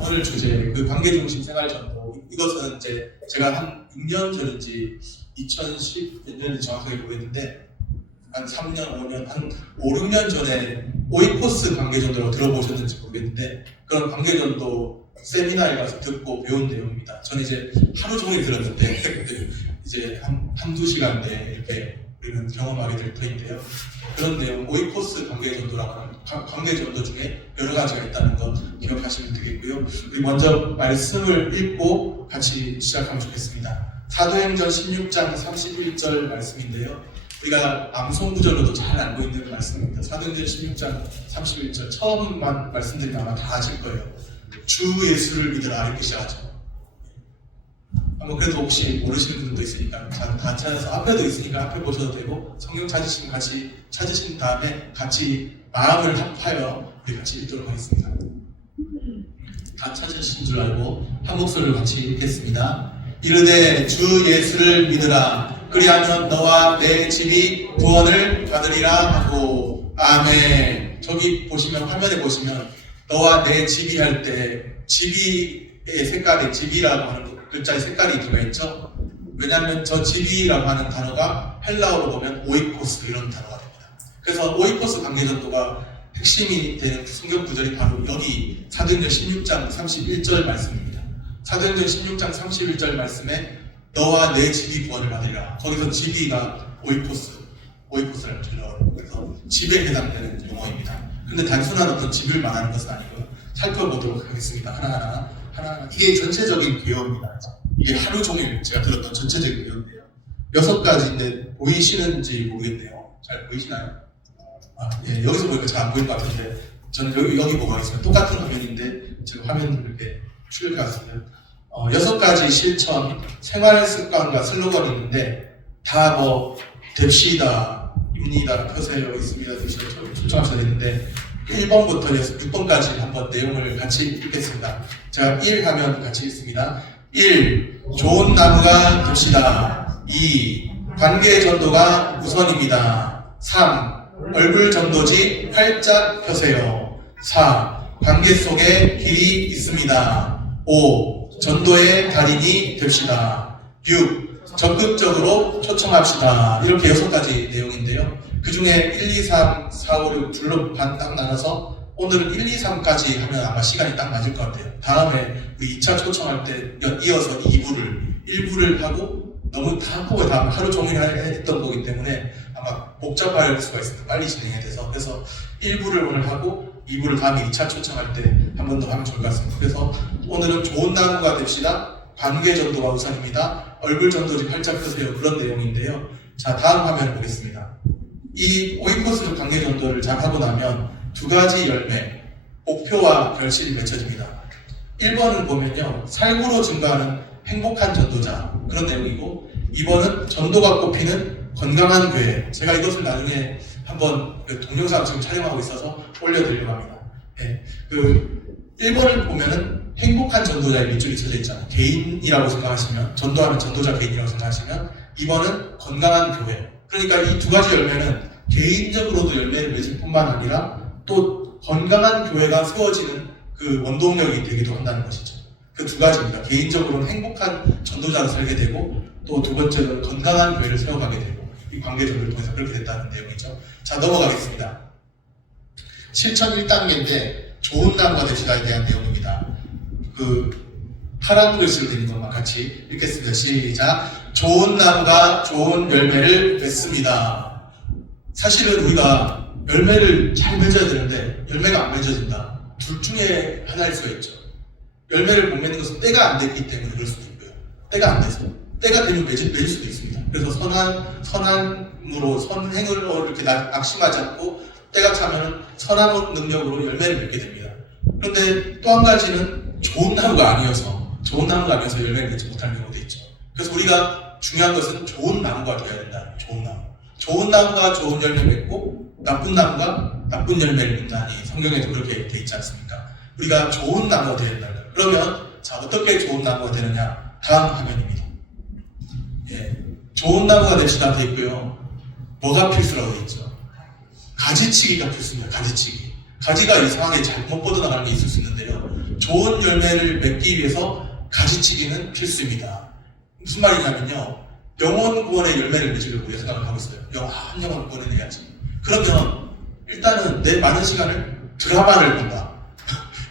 오늘 주제 그 관계중심 생활전도, 이것은 이제 제가 한 6년 전인지 2010 몇 년인지 정확하게 모르겠는데 한 3년, 5년, 한 5, 6년 전에 오이코스 관계전도라고 들어보셨는지 모르겠는데 그런 관계전도 세미나에 가서 듣고 배운 내용입니다. 저는 이제 하루 종일 들었는데 이제 한두 시간 내에 이렇게 우리는 경험하게 될 터인데요. 그런 내용, 오이코스 관계전도라고 하는 관계전도 중에 여러 가지가 있다는 것 기억하시면 되겠고요. 우리 먼저 말씀을 읽고 같이 시작하면 좋겠습니다. 사도행전 16장 31절 말씀인데요. 우리가 암송구절로도 잘 알고 있는 말씀입니다. 사도행전 16장 31절 처음만 말씀드리면 아마 다 아실 거예요. 주 예수를 믿으라 이렇게 시작하죠. 그래도 혹시 모르시는 분도 있으니까 다 찾아서 앞에도 있으니까 앞에 보셔도 되고 성경 찾으시면 같이 찾으신 다음에 같이 마음을 합하여 우리 같이 읽도록 하겠습니다. 다 찾으신 줄 알고 한 목소리로 같이 읽겠습니다. 이르되 주 예수를 믿으라 그리하면 너와 내 집이 구원을 받으리라 하고. 아멘. 저기 보시면 화면에 보시면 너와 내 집이 할 때 집이의 색깔이 집이라고 하는 글자의 색깔이 들어가 있죠. 왜냐하면 저 집이라고 하는 단어가 헬라어로 보면 오이코스 이런 단어가 됩니다. 그래서 오이코스 관계전도가 핵심이 되는 성경 구절이 바로 여기 사도행전 16장 31절 말씀입니다. 사도행전 16장 31절 말씀에 너와 내 집이 구원을 받으리라. 거기서 집이가 오이코스를 들어요. 그래서 집에 해당되는 용어입니다. 근데 단순한 어떤 집을 말하는 것은 아니고요. 살펴보도록 하겠습니다. 하나하나. 이게 전체적인 개요입니다. 이게 하루 종일 제가 들었던 전체적인 개요인데요. 6가지인데 보이시는지 모르겠네요. 잘 보이시나요? 예, 여기서 보니까 잘 안 보일 것 같은데 저는 여기 보고 하겠습니다. 똑같은 화면인데 제가 화면을 이렇게 출력해왔습니다. 6가지 실천, 생활 습관과 슬로건이 있는데 다 뭐 됩시다, 입니다, 펴세요, 있습니다, 드시죠, 초청하셔야 되는데 1번부터 6번까지 한번 내용을 같이 읽겠습니다. 자, 1 하면 같이 읽습니다. 1. 좋은 나무가 됩시다. 2. 관계 전도가 우선입니다. 3. 얼굴 전도지 활짝 펴세요. 4. 관계 속에 길이 있습니다. 5. 전도의 달인이 됩시다. 6. 적극적으로 초청합시다. 이렇게 6가지 내용인데요. 그 중에 1, 2, 3, 4, 5, 6 둘로 반 딱 나눠서 오늘은 1, 2, 3까지 하면 아마 시간이 딱 맞을 것 같아요. 다음에 우리 2차 초청할 때 이어서 1부를 하고 너무 한꺼번에 다 하루 종일 했던 거기 때문에 아마 복잡할 수가 있습니다. 빨리 진행해야 돼서. 그래서 1부를 오늘 하고 2부를 다음에 2차 초청할 때 한 번 더 하면 좋을 것 같습니다. 그래서 오늘은 좋은 나무가 됩시다. 관계 전도가 우선입니다. 얼굴 전도지 활짝 펴세요. 그런 내용인데요. 자, 다음 화면을 보겠습니다. 이 오이코스 관계 전도를 잘 하고 나면 2가지 열매, 목표와 결실이 맺혀집니다. 1번을 보면요, 삶으로 증가하는 행복한 전도자, 그런 내용이고, 2번은 전도가 꼽히는 건강한 교회. 제가 이것을 나중에 한번 동영상 지금 촬영하고 있어서 올려드리려고 합니다. 네, 1번을 보면은 행복한 전도자의 밑줄이 쳐져 있잖아요. 개인이라고 생각하시면, 전도하면 전도자 개인이라고 생각하시면, 2번은 건강한 교회. 그러니까 이 2가지 열매는 개인적으로도 열매를 맺을 뿐만 아니라 또 건강한 교회가 세워지는 그 원동력이 되기도 한다는 것이죠. 그 2가지입니다. 개인적으로는 행복한 전도자로 살게 되고 또 2번째는 건강한 교회를 세워가게 되고 이 관계전도를 통해서 그렇게 됐다는 내용이죠. 자, 넘어가겠습니다. 실천 1단계인데 좋은 나무가 되시다에 대한 내용입니다. 파란 글씨로 되는 것만 같이 읽겠습니다. 시작. 좋은 나무가 좋은 열매를 맺습니다. 사실은 우리가 열매를 잘 맺어야 되는데 열매가 안 맺어진다. 둘 중에 하나일 수가 있죠. 열매를 못 맺는 것은 때가 안 됐기 때문에 그럴 수도 있고요. 때가 안 돼서. 때가 되면 맺을 수도 있습니다. 그래서 선함으로 선행으로 이렇게 낙심하지 않고 때가 차면 선한 능력으로 열매를 맺게 됩니다. 그런데 또 한 가지는 좋은 나무가 아니어서 열매를 맺지 못할 경우도 있죠. 그래서 우리가 중요한 것은 좋은 나무가 되어야 된다. 좋은 나무가 좋은 열매를 맺고 나쁜 나무가 나쁜 열매를 맺다니 성경에도 그렇게 돼 있지 않습니까? 우리가 좋은 나무가 되어야 된다. 그러면 자, 어떻게 좋은 나무가 되느냐? 다음 화면입니다. 예, 좋은 나무가 되시다 돼 있고요. 뭐가 필수라고 돼 있죠? 가지치기가 필수입니다. 가지치기. 가지가 이상하게 잘못 뻗어나가는 게 있을 수 있는데요. 좋은 열매를 맺기 위해서 가지치기는 필수입니다. 무슨 말이냐면요. 영혼 구원의 열매를 맺으려고 우리가 생각을 하고 있어요. 한 영혼 구원해내야지. 그러면 일단은 내 많은 시간을 드라마를 본다.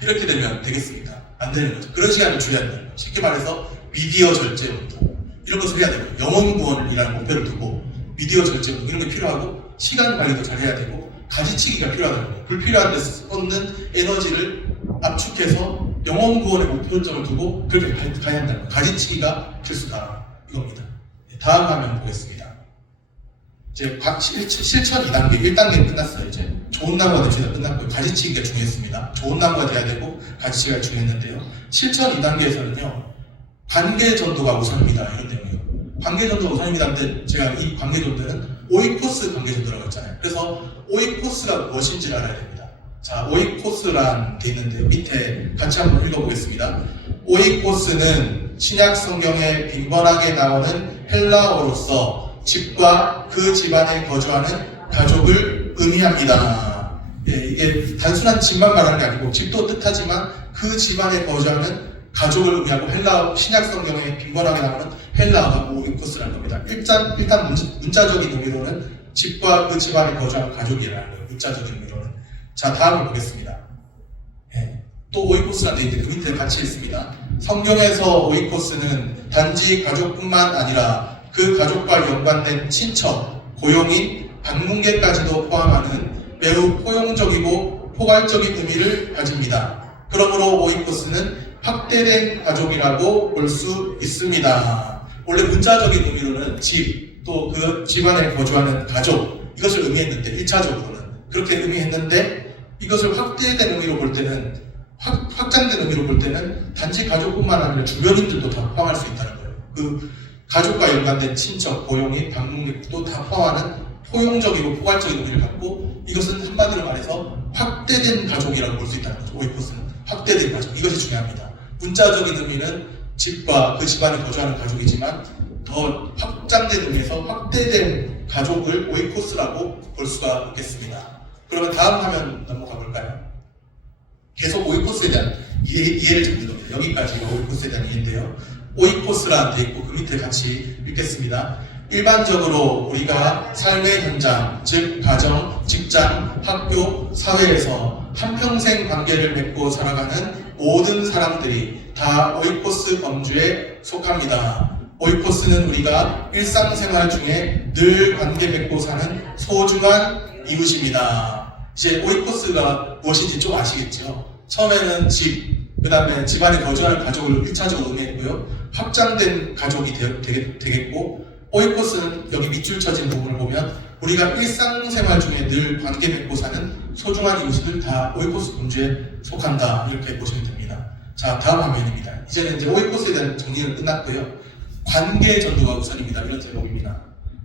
이렇게 되면 되겠습니까? 안 되는 거죠. 그런 시간을 줄여야 된다는 거죠. 쉽게 말해서 미디어 절제 운동 이런 것을 해야 되고 영혼 구원이라는 목표를 두고 미디어 절제 운동 이런 게 필요하고 시간 관리도 잘 해야 되고 가지치기가 필요하다는 거예요. 불필요한 데 쏟는 에너지를 압축해서 영혼 구원의 목표점을 두고 그렇게 가야 한다는 거예요. 가지치기가 필수다 이겁니다. 다음 화면 보겠습니다. 이제 실천 2단계, 1단계 끝났어요. 이제 좋은 나무가 되셔야 끝났고요. 가지치기가 중요했습니다. 좋은 나무가 돼야 되고 가지치기가 중요했는데요. 실천 2단계에서는요. 관계 전도가 우선입니다. 이런 내용이에요. 관계 전도가 우선입니다. 근데 제가 이 관계 전도는 오이코스 관계 전도라고 했잖아요. 그래서 오이코스가 무엇인지 알아야 됩니다. 자, 오이코스란 데 있는데요. 밑에 같이 한번 읽어보겠습니다. 오이코스는 신약 성경에 빈번하게 나오는 헬라어로서 집과 그 집안에 거주하는 가족을 의미합니다. 예, 이게 단순한 집만 말하는 게 아니고 집도 뜻하지만 그 집안에 거주하는 가족을 의미하고 신약 성경에 빈번하게 나오는 헬라어가 오이코스라는 겁니다. 일단 문자적인 의미로는 집과 그 집안에 거주하는 가족이라는 거예요. 문자적인 의미로는. 자, 다음을 보겠습니다. 예, 또 오이코스라는 데 있는데 그 밑에 같이 있습니다. 성경에서 오이코스는 단지 가족뿐만 아니라 그 가족과 연관된 친척, 고용인, 방문객까지도 포함하는 매우 포용적이고 포괄적인 의미를 가집니다. 그러므로 오이코스는 확대된 가족이라고 볼 수 있습니다. 원래 문자적인 의미로는 집, 또 그 집안에 거주하는 가족 이것을 의미했는데 1차적으로는 그렇게 의미했는데 이것을 확대된 의미로 볼 때는 확장된 의미로 볼 때는 단지 가족뿐만 아니라 주변인들도 다 포함할 수 있다는 거예요. 그 가족과 연관된 친척, 고용인, 방문객도 다 포함하는 포용적이고 포괄적인 의미를 갖고 이것은 한마디로 말해서 확대된 가족이라고 볼 수 있다는 거죠. 오이코스는 확대된 가족 이것이 중요합니다. 문자적인 의미는 집과 그 집안에 거주하는 가족이지만 더 확장된 의미에서 확대된 가족을 오이코스라고 볼 수가 있겠습니다. 그러면 다음 화면 넘어가 볼까요? 계속 오이코스에 대한 이해를 잡는 겁니다. 여기까지가 오이코스에 대한 이해인데요. 오이코스라는 데 있고 그 밑에 같이 읽겠습니다. 일반적으로 우리가 삶의 현장, 즉 가정, 직장, 학교, 사회에서 한평생 관계를 맺고 살아가는 모든 사람들이 다 오이코스 범주에 속합니다. 오이코스는 우리가 일상생활 중에 늘 관계 맺고 사는 소중한 이웃입니다. 이제 오이코스가 무엇인지 좀 아시겠죠? 처음에는 집, 그 다음에 집안에 거주하는 가족을 1차적으로 의미했고요. 확장된 가족이 되겠고, 오이코스는 여기 밑줄 쳐진 부분을 보면 우리가 일상생활 중에 늘 관계 맺고 사는 소중한 이웃들 다 오이코스 범주에 속한다. 이렇게 보시면 됩니다. 자, 다음 화면입니다. 이제는 이제 오이코스에 대한 정리는 끝났고요. 관계 전도가 우선입니다. 이런 제목입니다.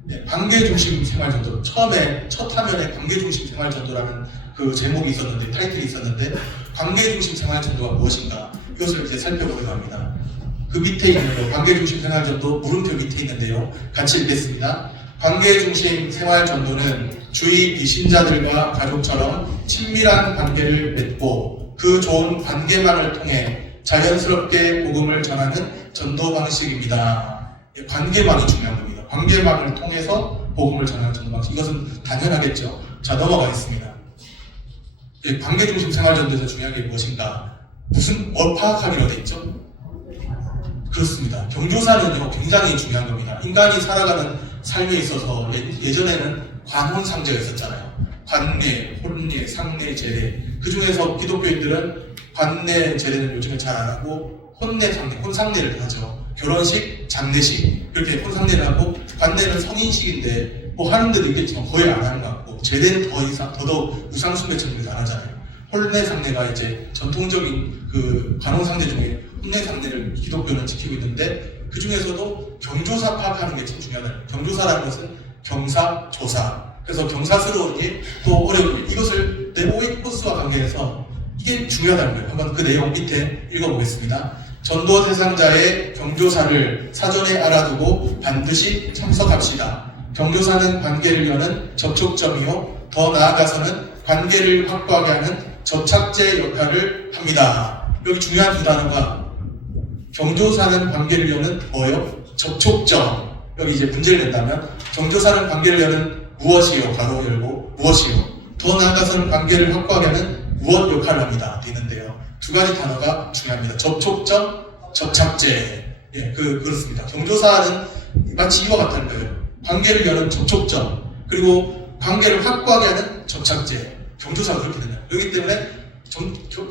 네, 관계 중심 생활 전도. 처음에 첫 화면에 관계 중심 생활 전도라는 그 제목이 있었는데, 타이틀이 있었는데, 관계 중심 생활 전도가 무엇인가? 이것을 이제 살펴보려고 합니다. 그 밑에 있는 거, 관계 중심 생활 전도 물음표 밑에 있는데요. 같이 읽겠습니다. 관계 중심 생활 전도는 주위 비신자들과 가족처럼 친밀한 관계를 맺고 그 좋은 관계망을 통해 자연스럽게 복음을 전하는 전도 방식입니다. 관계망이 중요한 겁니다. 관계망을 통해서 복음을 전하는 전도 방식. 이것은 당연하겠죠. 자, 넘어가겠습니다. 관계 중심 생활 전도에서 중요한 게 무엇인가? 뭘 파악하기로 돼 있죠? 그렇습니다. 경조사는요, 굉장히 중요한 겁니다. 인간이 살아가는 삶에 있어서 예전에는 관혼상제가 있었잖아요. 관례, 혼례, 상례, 제례. 그 중에서 기독교인들은 관례, 제례는 요즘에 잘 안 하고 혼례, 상례, 혼상례를 하죠. 결혼식, 장례식 이렇게 혼상례를 하고 관례는 성인식인데 뭐 하는 데도 있겠지만 거의 안 하는 것 같고 제례는 더더욱 우상숭배처럼 안 하잖아요. 혼례, 상례가 이제 전통적인 그 관혼상례 중에 혼례, 상례를 기독교는 지키고 있는데 그 중에서도 경조사 파악하는 게 참 중요하다. 경조사라는 것은 경사, 조사. 그래서 경사스러운 일, 또 어려운 일. 이것을 내 오이코스와 관계해서 이게 중요하다는 거예요. 한번 그 내용 밑에 읽어보겠습니다. 전도 대상자의 경조사를 사전에 알아두고 반드시 참석합시다. 경조사는 관계를 여는 접촉점이요. 더 나아가서는 관계를 확보하게 하는 접착제 역할을 합니다. 여기 중요한 두 단어가 경조사는 관계를 여는 뭐요? 접촉점. 여기 이제 문제를 낸다면 경조사는 관계를 여는 무엇이요? 가로 열고 무엇이요? 더 나아가서는 관계를 확고하게 하는 무엇 역할을 합니다. 돼 있는데요. 두 가지 단어가 중요합니다. 접촉점, 접착제. 예, 그렇습니다. 경조사는 마치 이와 같다는 거예요. 관계를 여는 접촉점, 그리고 관계를 확고하게 하는 접착제. 경조사가 그렇게 된다. 그렇기 때문에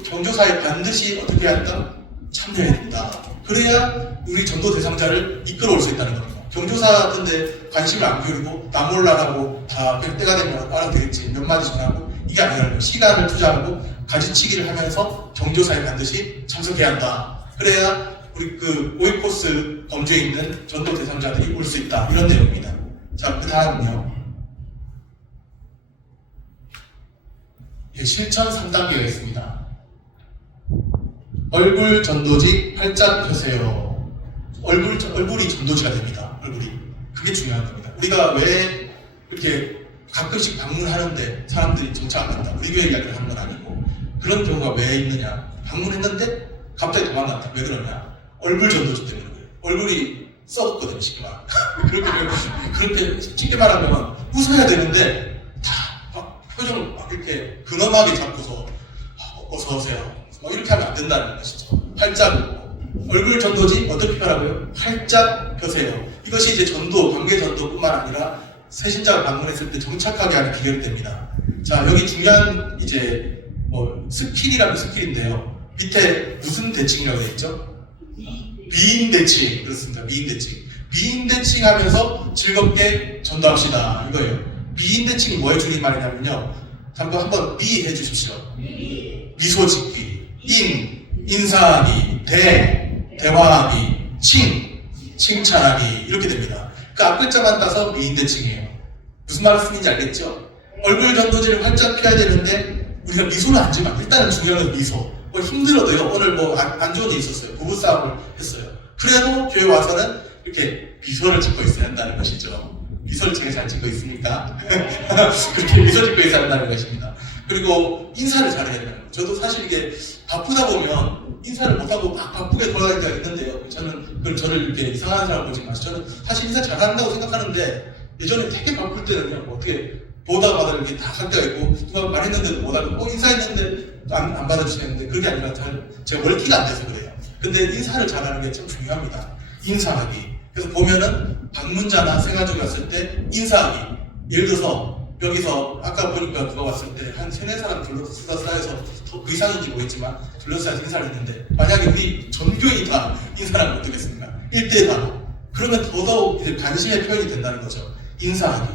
경조사에 반드시 어떻게 해야 한다? 참여해야 된다. 그래야 우리 전도 대상자를 이끌어올 수 있다는 겁니다. 경조사 같은데 관심을 안 기울이고 나 몰라라고 다 그냥 때가 되면 알아도 되겠지 몇 마디 전하고 이게 아니라는 거예요. 시간을 투자하고 가지치기를 하면서 경조사에 반드시 참석해야 한다. 그래야 우리 그 오이코스 범주에 있는 전도 대상자들이 올 수 있다. 이런 내용입니다. 자, 그 다음은요. 예, 실천 3단계가 있습니다. 얼굴 전도지 활짝 펴세요. 얼굴이 전도지가 됩니다. 얼굴이. 그게 중요한 겁니다. 우리가 왜 이렇게 가끔씩 방문하는데 사람들이 정착 안 한다. 우리 교회 이야기를 하는 건 아니고 그런 경우가 왜 있느냐. 방문했는데 갑자기 도망간다. 왜 그러냐. 얼굴 전도지 때문에 그래요. 얼굴이 썩었거든요. 쉽게 말하면. 그렇게 쉽게 말하면 웃어야 되는데 다 막 표정 막 이렇게 근엄하게 잡고서 어서오세요. 이렇게 하면 안 된다는 것이죠. 활짝 웃고. 얼굴 전도지 어떻게 펴라고요? 활짝 펴세요. 이것이 이제 전도, 관계 전도뿐만 아니라 새신자가 방문했을 때 정착하게 하는 기획됩니다. 자, 여기 중요한 이제 스킬이라면 스킬인데요. 밑에 무슨 대칭이라고 되어 있죠? 미인 대칭. 그렇습니다. 미인 대칭. 미인 대칭 하면서 즐겁게 전도합시다. 이거예요. 미인 대칭이 뭐에 줄인 말이냐면요. 한번 미 해주십시오. 미소 짓기. 인사하기. 대화하기. 칭찬하기. 이렇게 됩니다. 그 앞글자만 따서 미인 대칭이에요. 무슨 말씀인지 알겠죠? 얼굴 전도지를 활짝 펴야 되는데 우리가 미소를 안 지면 일단은 중요한 건 미소. 힘들어도요. 오늘 안 좋은 일이 있었어요. 부부싸움을 했어요. 그래도 교회 와서는 이렇게 미소를 짓고 있어야 한다는 것이죠. 미소를 되게 잘 짓고 있습니까? 그렇게 미소 짓고 있어야 한다는 것입니다. 그리고 인사를 잘해야 된다는 거예요. 저도 사실 이게 바쁘다 보면 인사를 못하고 막 바쁘게 돌아다닐 때가 있는데요. 저를 이렇게 이상한 사람 보지 마시고 저는 사실 인사 잘한다고 생각하는데 예전에 되게 바쁠 때는 그냥 어떻게 보다가 이렇게 다 할 때가 있고 누가 말했는데도 못하고 인사했는데 안 받아주시는데 그게 아니라 제가 멀티가 안 돼서 그래요. 근데 인사를 잘하는 게 참 중요합니다. 인사하기. 그래서 보면은 방문자나 생활주 갔을 때 인사하기. 예를 들어서 여기서 아까 보니까 누가 왔을 때 한 3-4사람 둘러싸여서 더 그 이상인지 모르겠지만 둘러싸여서 인사를 했는데 만약에 우리 전교인이 다 인사를 하면 어떻겠습니까? 1대 다로. 그러면 더더욱 이제 관심의 표현이 된다는 거죠. 인사하기.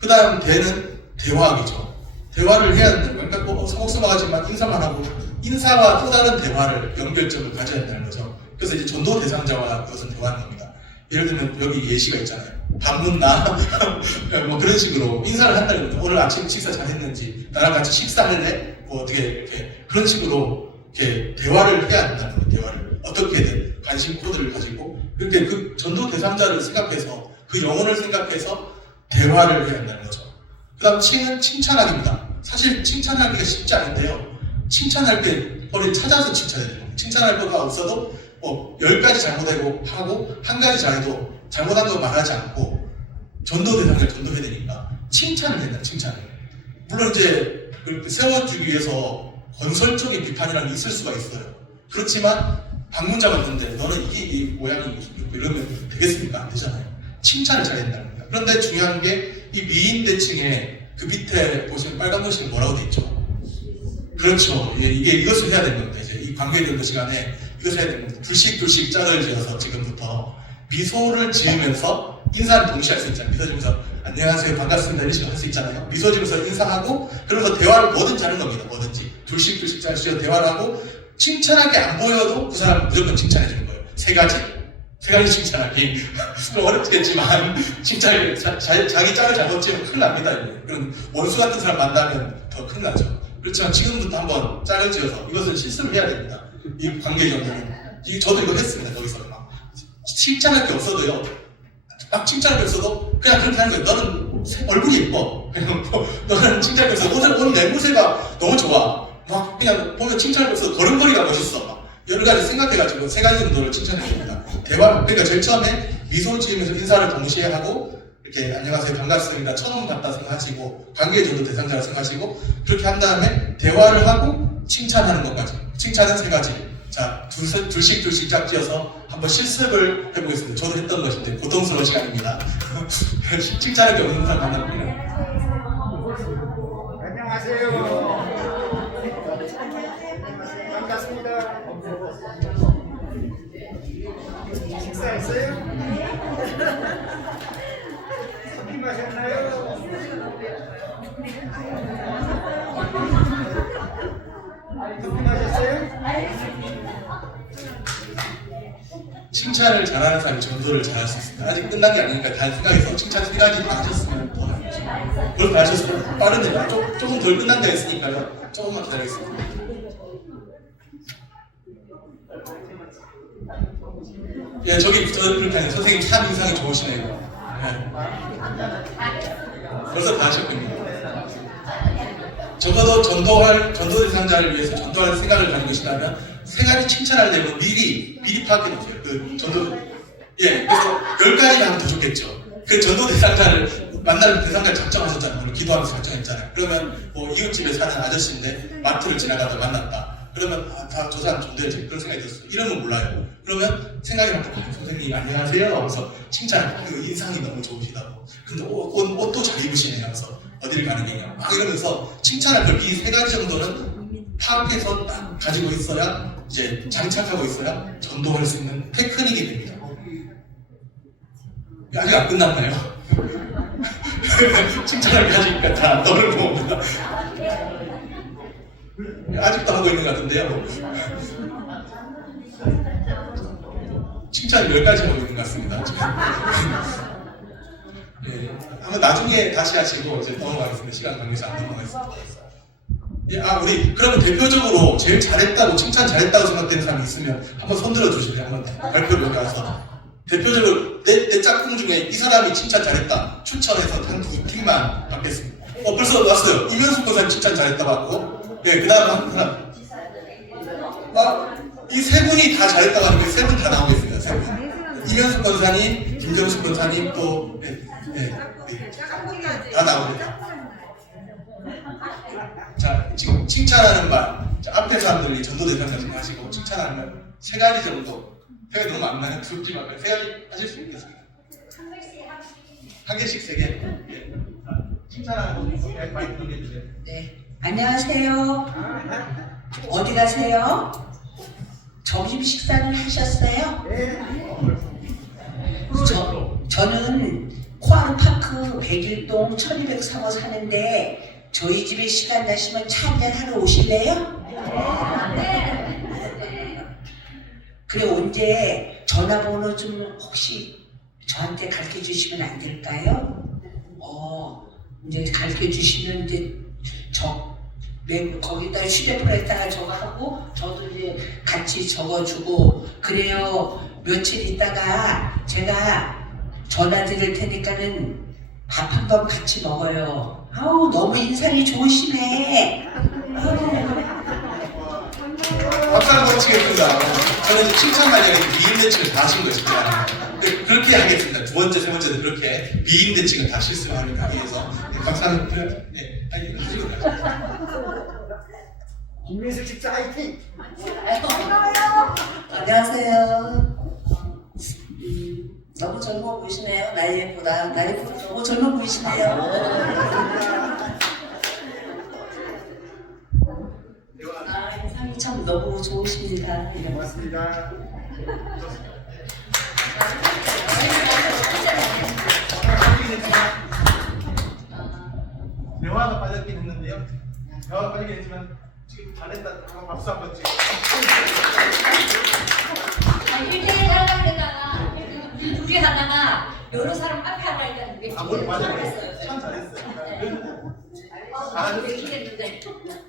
그 다음 대는 대화하기죠. 대화를 해야 된다는 거예요. 그러니까 서먹서먹하지만 인사만 하고 인사와 또 다른 대화를 연결점을 가져야 된다는 거죠. 그래서 이제 전도 대상자와 그것은 대화하는 겁니다. 예를 들면 여기 예시가 있잖아요. 방문나 뭐 그런 식으로 인사를 한다는 거죠. 오늘 아침 식사 잘했는지 나랑 같이 식사할래? 뭐 어떻게 이렇게 그런 식으로 이렇게 대화를 해야 한다는 거예요. 대화를 어떻게든 관심 코드를 가지고 이렇게 그 전도 대상자를 생각해서 그 영혼을 생각해서 대화를 해야 한다는 거죠. 그 다음 칭은 칭찬하기입니다. 사실 칭찬하기가 쉽지 않은데요. 칭찬할 때 머리 찾아서 칭찬해야 돼요. 칭찬할 거가 없어도 10가지 잘못하고 하고 한 가지 잘해도 잘못한 거 말하지 않고 전도 대상자를 전도해야 되니까 칭찬을 된다. 칭찬을. 물론 이제 세워주기 위해서 건설적인 비판이라는 게 있을 수가 있어요. 그렇지만 방문자 같은데 너는 이 모양이 이러면 되겠습니까? 안 되잖아요. 칭찬을 잘해야 된다는 겁니다. 그런데 중요한 게 이 미인 대칭에 그 밑에 보시면 빨간 글씨는 뭐라고 돼 있죠? 그렇죠. 예, 이것을 해야 되는 겁니다. 이제 이 관계전도 시간에 이것을 해야 되는 겁니다. 둘씩 짝을 지어서 지금부터 미소를 지으면서 인사를 동시에 할 수 있잖아요. 미소 지으면서 안녕하세요 반갑습니다 이런 식으로 할 수 있잖아요. 미소 지으면서 인사하고 그러면서 대화를 뭐든지 하는 겁니다. 뭐든지 둘씩 짝을 지어 대화를 하고 칭찬할 게 안 보여도 그 사람은 무조건 칭찬해 주는 거예요. 세 가지 칭찬하기. 좀 어렵겠지만 칭찬을 자기 짝을 잘못 지으면 큰일 납니다. 그런 원수 같은 사람 만나면 더 큰일 나죠. 그렇지만 지금부터 한번 짝을 지어서 이것을 실습을 해야 됩니다. 이 관계 정도는 저도 이거 했습니다. 거기서 막 칭찬할 게 없어도요. 막 칭찬할 게 없어도 그냥 그렇게 하는 거예요. 너는 얼굴이 예뻐. 그냥 너는 칭찬할 게 없어. 오늘 옷 내무새가 너무 좋아. 막 그냥 보면 칭찬할 게 없어도 걸음걸이가 멋있어. 여러 가지 생각해가지고 세 가지 정도를 칭찬해 줍니다. 대화, 그러니까 제일 처음에 미소 지으면서 인사를 동시에 하고 이렇게 안녕하세요 반갑습니다 처음 봤다 생각하시고 관계 정도 대상자를 생각하시고 그렇게 한 다음에 대화를 하고 칭찬하는 것까지. 칭찬은 세 가지. 자, 둘씩 짝지어서 한번 실습을 해보겠습니다. 저도 했던 것인데 고통스러운 시간입니다. 칭찬을 영상을 만납니다. 안녕하세요. 반갑습니다. 식사했어요? 커피 마셨나요? 커피 마셨어요? 칭찬을 잘하는 사람이 전도를 잘할 수 있습니다. 아직 끝난 게 아니니까 다 생각해서 칭찬 세 가지 다 하셨으면 더 나아지죠. 그걸 다 하셨으면 빠른데 조금 덜 끝난 데 있으니까요. 조금만 기다리겠습니다. 예, 저기 그렇게 하는 선생님 참 인상이 좋으시네요. 예. 벌써 다 하셨군요. 적어도 전도 대상자를 위해서 전도할 생각을 가지고 계시다면 세 가지 칭찬하려면 미리 파악해 놓으세요. 그 전도, 예, 그래서 10가지 하면 더 좋겠죠. 그 전도 대상자를 만나는 대상자를 작정하셨잖아요. 오늘 기도하면서 작정했잖아요. 그러면 뭐 이웃집에 사는 아저씨인데 마트를 지나가다 만났다. 그러면 다 저 사람 전도해야지 그런 생각이 들었어요. 이러면 몰라요. 그러면 생각이 날 때 선생님 안녕하세요 하면서 칭찬, 그 인상이 너무 좋으시다고. 근데 옷도 잘 입으시네요 하면서 어디를 가는 게냐 막 이러면서 칭찬할 걸 이 세 가지 정도는 파악해서 딱 가지고 있어야 이제 장착하고 있어야 전도할 수 있는 테크닉이 됩니다. 아직 안 끝났나요? 칭찬을 가지니까 다 떠오르는 겁니다. 아직도 하고 있는 것 같은데요. 칭찬 10가지 하고 있는 것 같습니다. 예, 한번 나중에 다시 하시고 이제 넘어가겠습니다. 시간 관계에서 안 넘어가겠습니다. 예, 우리 그러면 대표적으로 제일 잘했다고 칭찬 잘했다고 생각되는 사람이 있으면 한번 손들어 주실래요? 한번 발표를 가서 대표적으로 내 짝꿍 중에 이 사람이 칭찬 잘했다 추천해서 한 두 팀만 받겠습니다. 벌써 왔어요. 이면숙 권사님 칭찬 잘했다 받고, 네, 그 다음 한 사람. 이 세 분이 다 잘했다고 하는데 세 분 다 나오겠습니다. 세 분. 이면숙 권사님, 김정숙 권사님 또 다 나옵니다. 자, 지금 칭찬하는 말, 앞에 사람들이 전도 대상까지 하시고 칭찬하는 말 세 가지 정도. 세 가지 너무 안 나요. 굵지 말고 세 가지 하실 수 있겠습니다. 한 개씩 세 개. 예. 칭찬하는 거 많이 보내주세요. 네, 안녕하세요. 어디 가세요? 점심 식사는 하셨어요? 저는 코아루파크 101동 1203호 사는데 저희 집에 시간 나시면 차 한잔 하러 오실래요? 그래, 언제 전화번호 좀 혹시 저한테 가르쳐 주시면 안 될까요? 이제 가르쳐 주시면 이제 거기다 휴대폰에다가 저거 하고 저도 이제 같이 적어주고 그래요. 며칠 있다가 제가 전화 드릴 테니까는 밥 한 번 같이 먹어요. 아우, 너무 인상이 좋으시네. 박수 한번 치겠습니다. 저는 이제 칭찬 말이 아니라 미인 대칭을 다 하신 것입니다. 그렇게 하겠습니다. 두 번째, 세 번째도 그렇게 미인 대칭을 다 실수하기 위해서 박수 한번 하시고 김민숙 집사 화이팅! 안녕하세요. 너무 젊어 보이시네요. 나이보다 너무 젊어 보이시네요. 인상이 참 너무 좋으십니다. 고맙습니다. 대화가 빠졌긴 했는데요. 대화가 빠지긴 했지만 지금 잘했다. 한번 박수 한번 치고. 1대1 하려고 했다가 둘이 하다가 여러 사람 앞에 하려니까 그게 맞아요. 참 잘했어요. 되게 기대했는데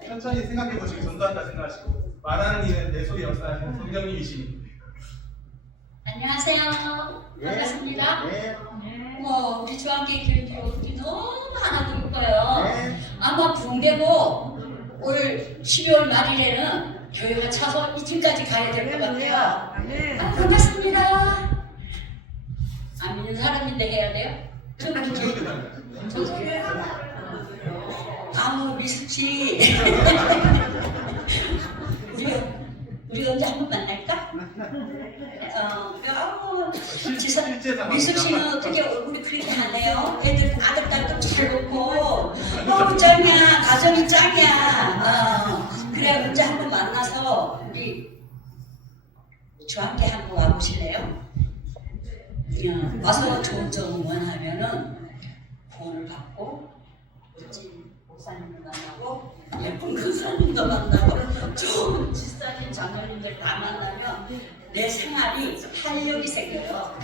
천천히 생각해 보시고 전도한다 생각하시고 말하는 일은 내 속에 역사하시는 성령님이신. 안녕하세요. 반갑습니다. 네. 우리 주한교회 교인들이 너무 하나도 예뻐요. 네. 아마 붕대고 올 12월 말일에는 교회가 차서 이 팀까지 가야 될 것 같아요. 아, 반갑습니다. 안 믿는 사람인데 해야 돼요? 아무 미숙씨. 우리 언제 한번 만날까? 미숙 씨는 어떻게 얼굴이 그렇게 하네요? 애들 아들 딸도 잘 먹고 짱이야, 가정이 짱이야. 그래 언제 한번 만나서 우리 저한테 한번 와보실래요? 와서 좋은 점 원하면은 구원을 받고 멋진 목사님도 만나고 예쁜 근사님도 만나고 좋은 집사님 장로님들 다 만나면 내 생활이 활력이 생겨요.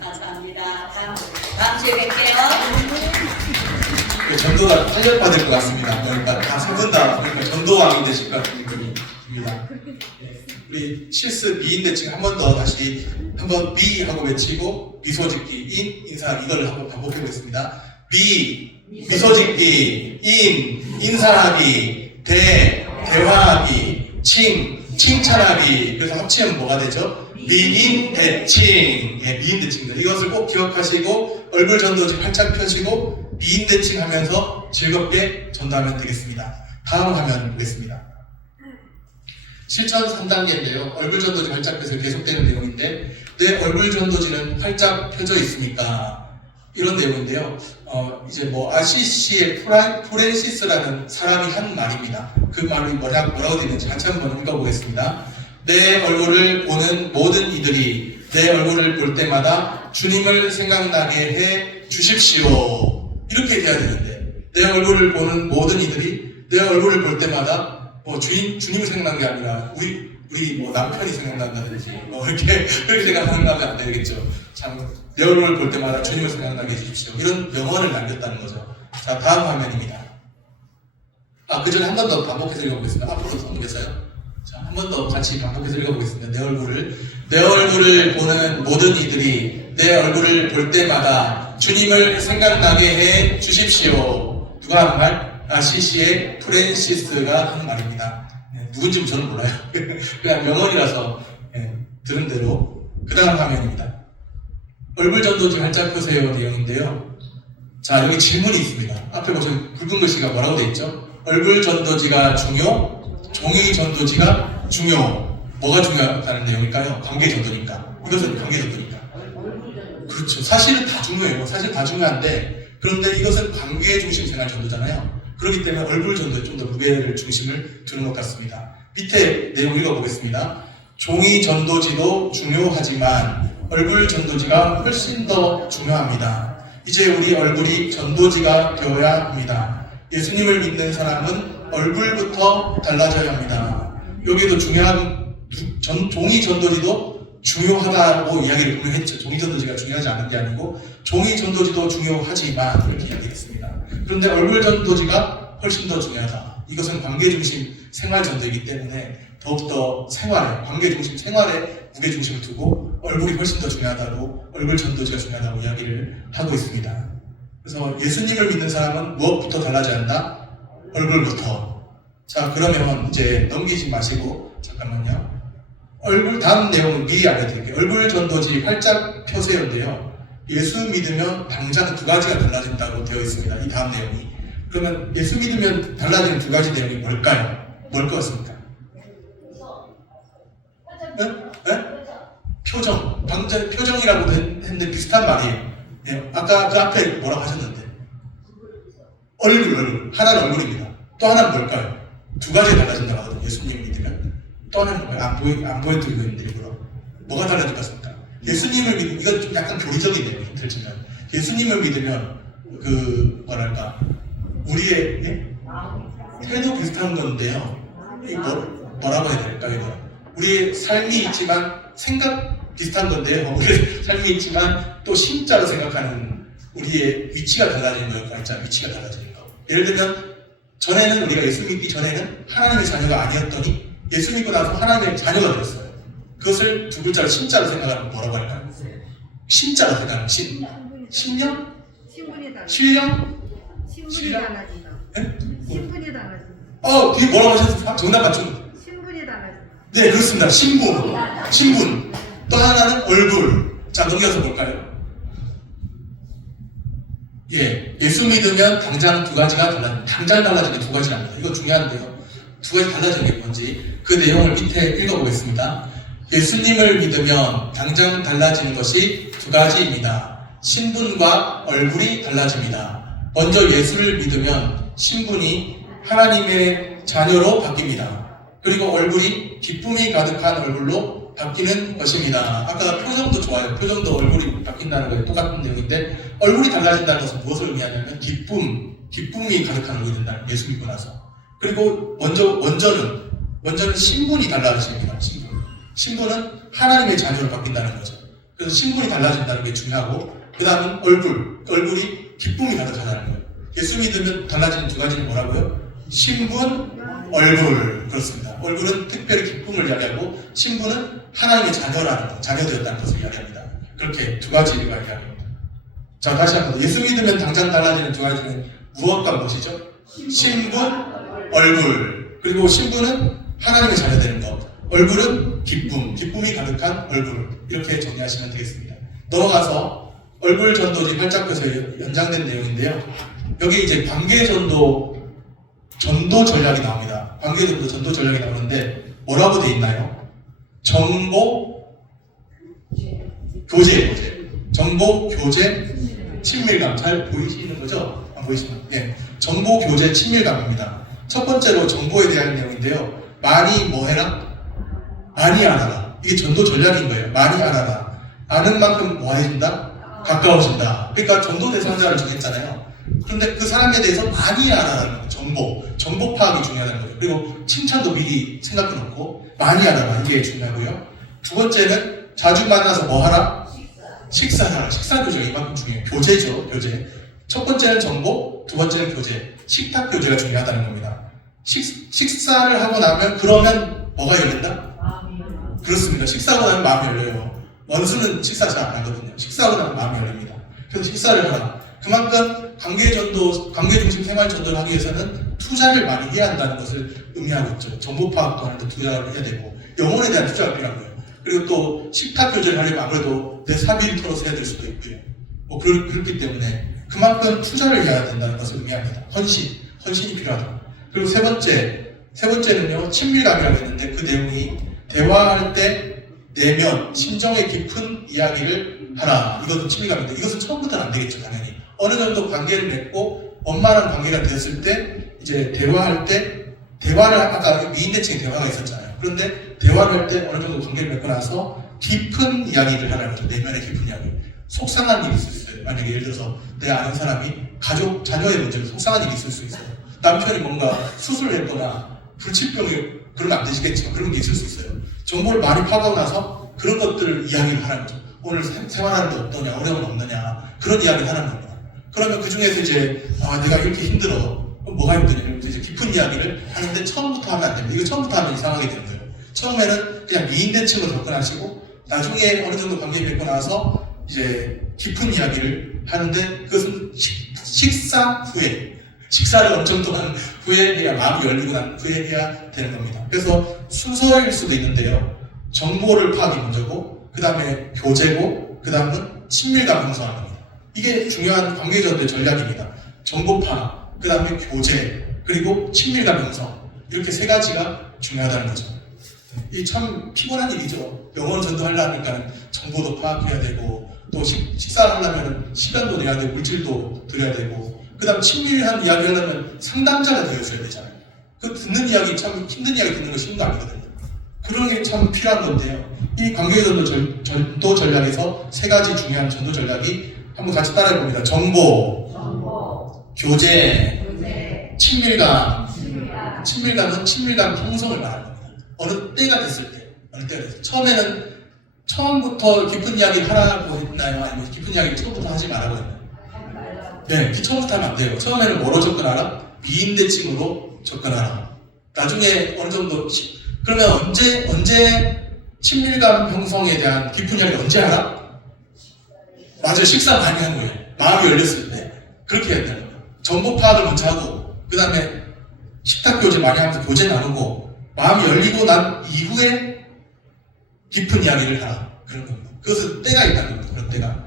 감사합니다. 다음 주에 뵐게요. 전도가 탄력받을 것 같습니다. 그러니까 다 세 분 다 그러니까 전도왕이 되실 것 같은 느낌입니다. 우리 실습 미인대칭 한 번 더 다시 한번 미 하고 외치고 미소 짓기 인 인사하기 이걸 한번 반복해 보겠습니다. 미 미소 짓기 인 인사하기 대화하기 칭찬하기 그래서 합치면 뭐가 되죠? 미인대칭 미인대칭입니다. 이것을 꼭 기억하시고 얼굴 전도지 활짝 펴시고 미인대칭 하면서 즐겁게 전도하면 되겠습니다. 다음 화면 보겠습니다. 실천 3단계인데요. 얼굴 전도지 활짝 펴서 계속되는 내용인데 내 얼굴 전도지는 활짝 펴져 있습니까? 이런 내용인데요. 이제 뭐 아시시의 프랜시스라는 사람이 한 말입니다. 그 말이 뭐라고 되어 있는지 같이 한번 읽어보겠습니다. 내 얼굴을 보는 모든 이들이 내 얼굴을 볼 때마다 주님을 생각나게 해 주십시오. 이렇게 돼야 되는데 내 얼굴을 보는 모든 이들이 내 얼굴을 볼 때마다 뭐 주님을 생각나는 게 아니라 우리 뭐 남편이 생각난다든지 뭐 이렇게 그렇게 생각하면 안 되겠죠. 참 내 얼굴을 볼 때마다 주님을 생각나게 해주십시오. 이런 명언을 남겼다는 거죠. 자, 다음 화면입니다. 그 전에 한 번 더 반복해서 읽어보겠습니다. 앞으로 넘겨서요. 자, 한 번 더 같이 반복해서 읽어보겠습니다. 내 얼굴을 보는 모든 이들이 내 얼굴을 볼 때마다 주님을 생각나게 해 주십시오. 누가 하는 말? 아시시의 프랜시스가 하는 말입니다. 누군지 저는 몰라요. 그냥 명언이라서 들은 대로. 그 다음 화면입니다. 얼굴 전도지 활짝 펴세요 내용인데요. 자, 여기 질문이 있습니다. 앞에 보시면 굵은 글씨가 뭐라고 되어 있죠? 얼굴 전도지가 중요, 종이 전도지가 중요. 뭐가 중요하다는 내용일까요? 관계 전도니까. 이것은 관계 전도니까. 그렇죠. 사실은 다 중요해요. 사실 다 중요한데 그런데 이것은 관계 중심 생활 전도잖아요. 그렇기 때문에 얼굴 전도에 좀 더 무게를 중심을 두는 것 같습니다. 밑에 내용 읽어보겠습니다. 종이 전도지도 중요하지만 얼굴 전도지가 훨씬 더 중요합니다. 이제 우리 얼굴이 전도지가 되어야 합니다. 예수님을 믿는 사람은 얼굴부터 달라져야 합니다. 여기도 중요한 종이 전도지도 중요하다고 이야기를 분명히 했죠. 종이 전도지가 중요하지 않은 게 아니고 종이 전도지도 중요하지만 이렇게 이야기했습니다. 그런데 얼굴 전도지가 훨씬 더 중요하다. 이것은 관계중심 생활 전도이기 때문에 더욱더 생활에, 관계중심 생활에 무게중심을 두고 얼굴이 훨씬 더 중요하다고, 얼굴 전도지가 중요하다고 이야기를 하고 있습니다. 그래서 예수님을 믿는 사람은 무엇부터 달라져야 한다? 얼굴부터. 자, 그러면 이제 넘기지 마시고 잠깐만요. 다음 내용은 미리 알려드릴게요. 얼굴 전도지 활짝 펴세요인데요. 예수 믿으면 당장 두 가지가 달라진다고 되어 있습니다. 이 다음 내용이. 그러면 예수 믿으면 달라지는 두 가지 내용이 뭘까요? 뭘 것 같습니까? 표정. 방금 표정이라고 했는데 비슷한 말이에요. 아까 그 앞에 뭐라고 하셨는데? 얼굴. 하나는 얼굴입니다. 또 하나는 뭘까요? 두 가지가 달라진다고 하거든요. 예수님 믿으면. 또 하나는 뭐예요? 안 보여드리고 있는데 일부러. 뭐가 달라질 것 같습니까? 예수님을 믿으면, 이건 좀 약간 교리적인 내용이 힘들지만, 예수님을 믿으면, 우리의, 태도 비슷한 건데요. 뭐라고 해야 될까요? 이거? 우리의 삶이 있지만, 생각 비슷한 건데요. 우리의 삶이 있지만, 또 심자로 생각하는 우리의 위치가 달라지는 거예요. 위치가 달라지는 거. 예를 들면, 전에는 우리가 예수 믿기 전에는 하나님의 자녀가 아니었더니, 예수 믿고 나서 하나님의 자녀가 되었어요. 그것을 두 글자로 심자로 생각하면 뭐라고 할까요? 심자로 생각하면 신령? 신분이 달라진다. 신령? 신분이 달라진다. 네? 신분이 달라진다. 뒤에 뭐라고 하셨어요? 정답 맞춤. 신분이 달라져. 네, 그렇습니다. 신분. 또 하나는 얼굴. 자, 넘겨서 볼까요? 예, 예수 믿으면 당장 두 가지가 당장 달라지는 두 가지랍니다. 이거 중요한데요. 두 가지 달라지는 게 뭔지 그 내용을 밑에 읽어보겠습니다. 예수님을 믿으면 당장 달라지는 것이 두 가지입니다. 신분과 얼굴이 달라집니다. 먼저 예수를 믿으면 신분이 하나님의 자녀로 바뀝니다. 그리고 얼굴이 기쁨이 가득한 얼굴로 바뀌는 것입니다. 아까 표정도 좋아요. 표정도 얼굴이 바뀐다는 거에 똑같은 내용인데 얼굴이 달라진다는 것은 무엇을 의미하냐면 기쁨이 가득한 얼굴이 된다는 예수 믿고 나서. 그리고 원전은 신분이 달라집니다. 신분은 하나님의 자녀로 바뀐다는 거죠. 그래서 신분이 달라진다는 게 중요하고 그 다음은 얼굴이 기쁨이 가득하다는 거예요. 예수 믿으면 달라지는 두 가지는 뭐라고요? 신분, 얼굴. 그렇습니다. 얼굴은 특별히 기쁨을 이야기하고 신분은 하나님의 자녀라는 것, 자녀되었다는 것을 이야기합니다. 그렇게 두 가지가 이야기합니다. 자, 다시 한번 예수 믿으면 당장 달라지는 두 가지는 무엇과 무엇이죠? 신분, 얼굴. 그리고 신분은 하나님의 자녀되는 것. 얼굴은 기쁨이 가득한 얼굴. 이렇게 정리하시면 되겠습니다. 넘어가서 얼굴 전도지 8장에서 연장된 내용인데요. 여기 이제 관계 전도 전략이 나옵니다. 관계 전도 전략이 나오는데 뭐라고 돼 있나요? 정보, 교제, 친밀감. 잘 보이시는 거죠? 안 보이시나요? 네. 정보, 교제, 친밀감입니다. 첫 번째로 정보에 대한 내용인데요. 많이 뭐 해라? 많이 알아라. 이게 전도 전략인 거예요. 많이 알아라. 아는 만큼 뭐 해준다? 가까워진다. 그러니까 전도 대상자를 정했잖아요. 그런데 그 사람에 대해서 많이 알아라는 거예요. 정보 파악이 중요하다는 거죠. 그리고 칭찬도 미리 생각해 놓고 많이 알아라. 이게 중요하고요. 두 번째는 자주 만나서 뭐 하라? 식사하라. 식사 교제가 이만큼 중요해요. 교제죠. 교제. 첫 번째는 정보, 두 번째는 교제. 식탁 교제가 중요하다는 겁니다. 식사를 하고 나면 그러면 뭐가 열린다? 그렇습니다. 식사하고 나면 마음이 열려요. 원수는 식사 잘 안 하거든요. 식사하고 나면 마음이 열립니다. 그래서 식사를 하라. 그만큼 관계중심 생활 전도를 하기 위해서는 투자를 많이 해야 한다는 것을 의미하고 있죠. 정보 파악도 하는데 투자를 해야 되고 영혼에 대한 투자가 필요하고요. 그리고 또 식탁 교제를 하려면 아무래도 내 사비를 털어서 해야 될 수도 있고요. 그렇기 때문에 그만큼 투자를 해야 된다는 것을 의미합니다. 헌신이 필요하다. 그리고 세 번째는요, 친밀감이라고 했는데 그 내용이 대화할 때 내면 심정의 깊은 이야기를 하라. 이것도 친밀감인데 이것은 처음부터는 안 되겠죠, 당연히. 어느 정도 관계를 맺고 원만한 관계가 됐을 때 이제 대화할 때 아까 미인대칭 대화가 있었잖아요. 그런데 대화를 할 때 어느 정도 관계를 맺고 나서 깊은 이야기를 하라는 거죠. 내면의 깊은 이야기. 속상한 일이 있을 수 있어요. 만약에 예를 들어서 내 아는 사람이 자녀의 문제로 속상한 일이 있을 수 있어요. 남편이 뭔가 수술을 했거나 불치병이 그러면 안 되시겠지만 그런 게 있을 수 있어요. 정보를 많이 파악하고 나서 그런 것들을 이야기를 하라는 거죠. 오늘 생활하는데 어떠냐, 어려움 없느냐, 그런 이야기를 하는 겁니다. 그러면 그 중에서 이제 내가 이렇게 힘들어. 그럼 뭐가 힘드냐? 이러면서 이제 깊은 이야기를 하는데 처음부터 하면 안 됩니다. 이거 처음부터 하면 이상하게 되는 거예요. 처음에는 그냥 미인대칭으로 접근하시고 나중에 어느 정도 관계 맺고 나서 이제 깊은 이야기를 하는데 그것은 식사 후에 식사를 엄청 동안 후에 해야 마음이 열리고 난 후에 해야 되는 겁니다. 그래서 순서일 수도 있는데요. 정보를 파악이 먼저고 그 다음에 교제고 그 다음은 친밀감 형성하는 겁니다. 이게 중요한 관계전도의 전략입니다. 정보 파악, 그 다음에 교제, 그리고 친밀감 형성. 이렇게 세 가지가 중요하다는 거죠. 이 참 피곤한 일이죠. 영어 전도하려니까 정보도 파악해야 되고 또 식사를 하려면 시간도 내야 되고 물질도 드려야 되고 그 다음 친밀한 이야기 하려면 상담자가 되어줘야 되잖아요. 그 듣는 이야기 참 힘든 이야기 듣는 거 쉬운 거 아니거든요. 그런 게 참 필요한 건데요. 이 관계전도 전략에서 세 가지 중요한 전도 전략이 한번 같이 따라해봅니다. 정보, 교제, 친밀감. 친밀감은 친밀감 형성을 말하는 겁니다. 어느 때가 됐을 때. 처음부터 깊은 이야기 하라고 했나요? 아니면 깊은 이야기 처음부터 하지 말라고 했나요? 네, 처음부터 하면 안 돼요. 처음에는 뭐로 접근하라? 미인대칭으로 접근하라. 나중에 어느 정도, 그러면 언제 친밀감 형성에 대한 깊은 이야기를 언제 하라? 맞아요. 식사 많이 한 거예요. 마음이 열렸을 때. 그렇게 해야 되는 거예요. 정보 파악을 먼저 하고, 그 다음에 식탁 교제 많이 하면서 교제 나누고 마음이 열리고 난 이후에 깊은 이야기를 하라. 그런 겁니다. 그것은 때가 있다는 겁니다. 그런 때가.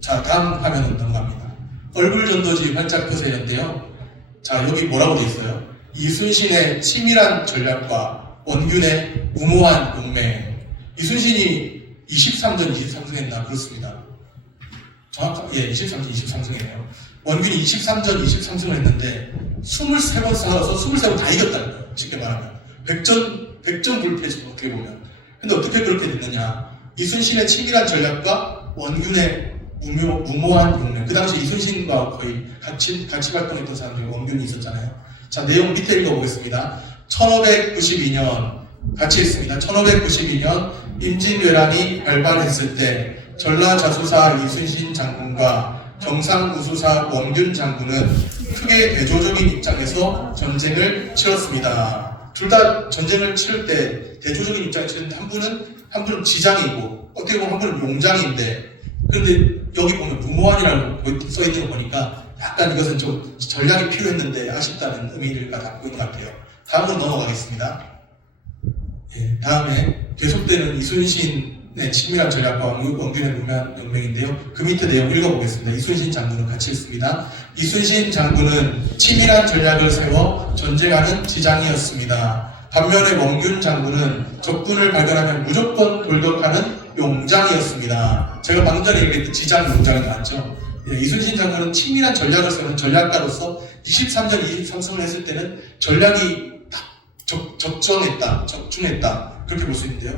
자, 다음 화면은 넘어갑니다. 얼굴 전도지 활짝 펴세요인데요. 자, 여기 뭐라고 돼 있어요? 이순신의 치밀한 전략과 원균의 무모한 용맹. 이순신이 23전 23승 했나? 그렇습니다. 정확하게, 23전 23승이네요. 원균이 23전 23승을 했는데 23번 싸워서 23번 다 이겼다는 거예요. 쉽게 말하면. 100전 불패지, 어떻게 보면. 근데 어떻게 그렇게 됐느냐? 이순신의 치밀한 전략과 원균의 무모한 용맹. 그 당시 이순신과 거의 같이 활동했던 사람 중에 원균이 있었잖아요. 자, 내용 밑에 읽어보겠습니다. 1592년, 같이 읽습니다. 1592년 임진왜란이 발발했을 때 전라자수사 이순신 장군과 경상우수사 원균 장군은 크게 대조적인 입장에서 전쟁을 치렀습니다. 둘 다 전쟁을 치를 때 대조적인 입장에 치는데 한 분은 지장이고 어떻게 보면 한 분은 용장인데, 그런데 여기 보면 무모한이라고 써있는 거 보니까 약간 이것은 좀 전략이 필요했는데 아쉽다는 의미를 갖고 있는 것 같아요. 다음으로 넘어가겠습니다. 예, 다음에 계속되는 이순신의 치밀한 전략과 원균의 무모한 용맹인데요. 그 밑에 내용 읽어보겠습니다. 이순신 장군은 같이 읽습니다. 이순신 장군은 치밀한 전략을 세워 전쟁하는 지장이었습니다. 반면에 원균 장군은 적군을 발견하면 무조건 돌격하는 용장이었습니다. 제가 방금 전에 얘기했던 지장 용장이 나왔죠. 예, 이순신 장군은 치밀한 전략을 세우는 전략가로서 23전 23승을 했을 때는 전략이 딱 적중했다. 그렇게 볼 수 있는데요.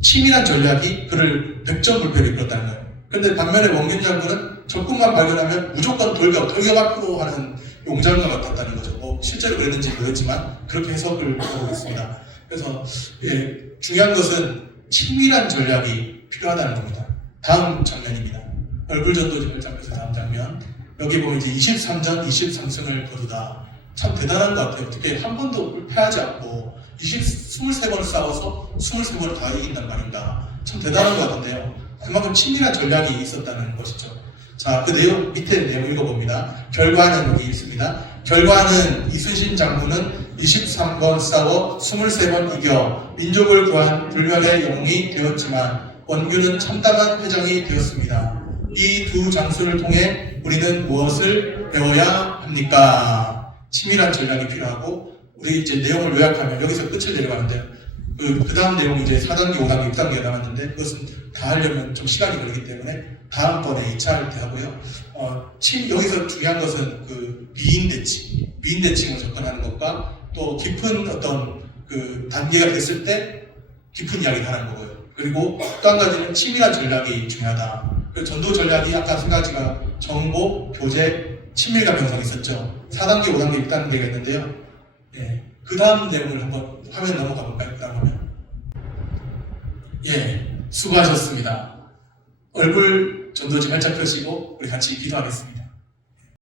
치밀한 전략이 그를 100전 불패를 이끌었다는 거예요. 그런데 반면에 원균 장군은 적군만 발견하면 무조건 돌격 앞으로 하는 용장과 같았다는 거죠. 뭐 실제로 그랬는지 모르겠지만 그렇게 해석을 하고 있습니다. 그래서 예, 중요한 것은 치밀한 전략이 필요하다는 겁니다. 다음 장면입니다. 얼굴 전도지 발작에서 다음 장면. 여기 보면 이제 23전 23승을 거두다. 참 대단한 것 같아요. 어떻게 한 번도 불패하지 않고 23번을 싸워서 23번을 다 이긴단 말인가. 참 대단한 것 같은데요. 그만큼 치밀한 전략이 있었다는 것이죠. 자, 그 내용, 밑에 내용 읽어봅니다. 결과는 여기 있습니다. 결과는 이순신 장군은 23번 싸워 23번 이겨 민족을 구한 불멸의 영웅이 되었지만 원균은 참담한 회장이 되었습니다. 이 두 장수를 통해 우리는 무엇을 배워야 합니까? 치밀한 전략이 필요하고, 우리 이제 내용을 요약하면 여기서 끝을 내려가는데요. 그 다음 내용이 이제 4단계, 5단계, 6단계가 남았는데 그것은 다 하려면 좀 시간이 걸리기 때문에 다음번에 2차 할 때 하고요. 여기서 중요한 것은 그 미인 대칭을 접근하는 것과 또 깊은 어떤 그 단계가 됐을 때 깊은 이야기를 하는 거고요. 그리고 또 한 가지는 치밀한 전략이 중요하다. 그 전도 전략이 아까 세 가지가 정보, 교제, 친밀감 형성이 있었죠. 4단계, 5단계, 6단계가 있는데요. 예, 그 다음 내용을 한번 화면 넘어가 볼까요? 그 다음 화면. 예, 수고하셨습니다. 얼굴 전도지 활짝 펴시고 우리 같이 기도하겠습니다.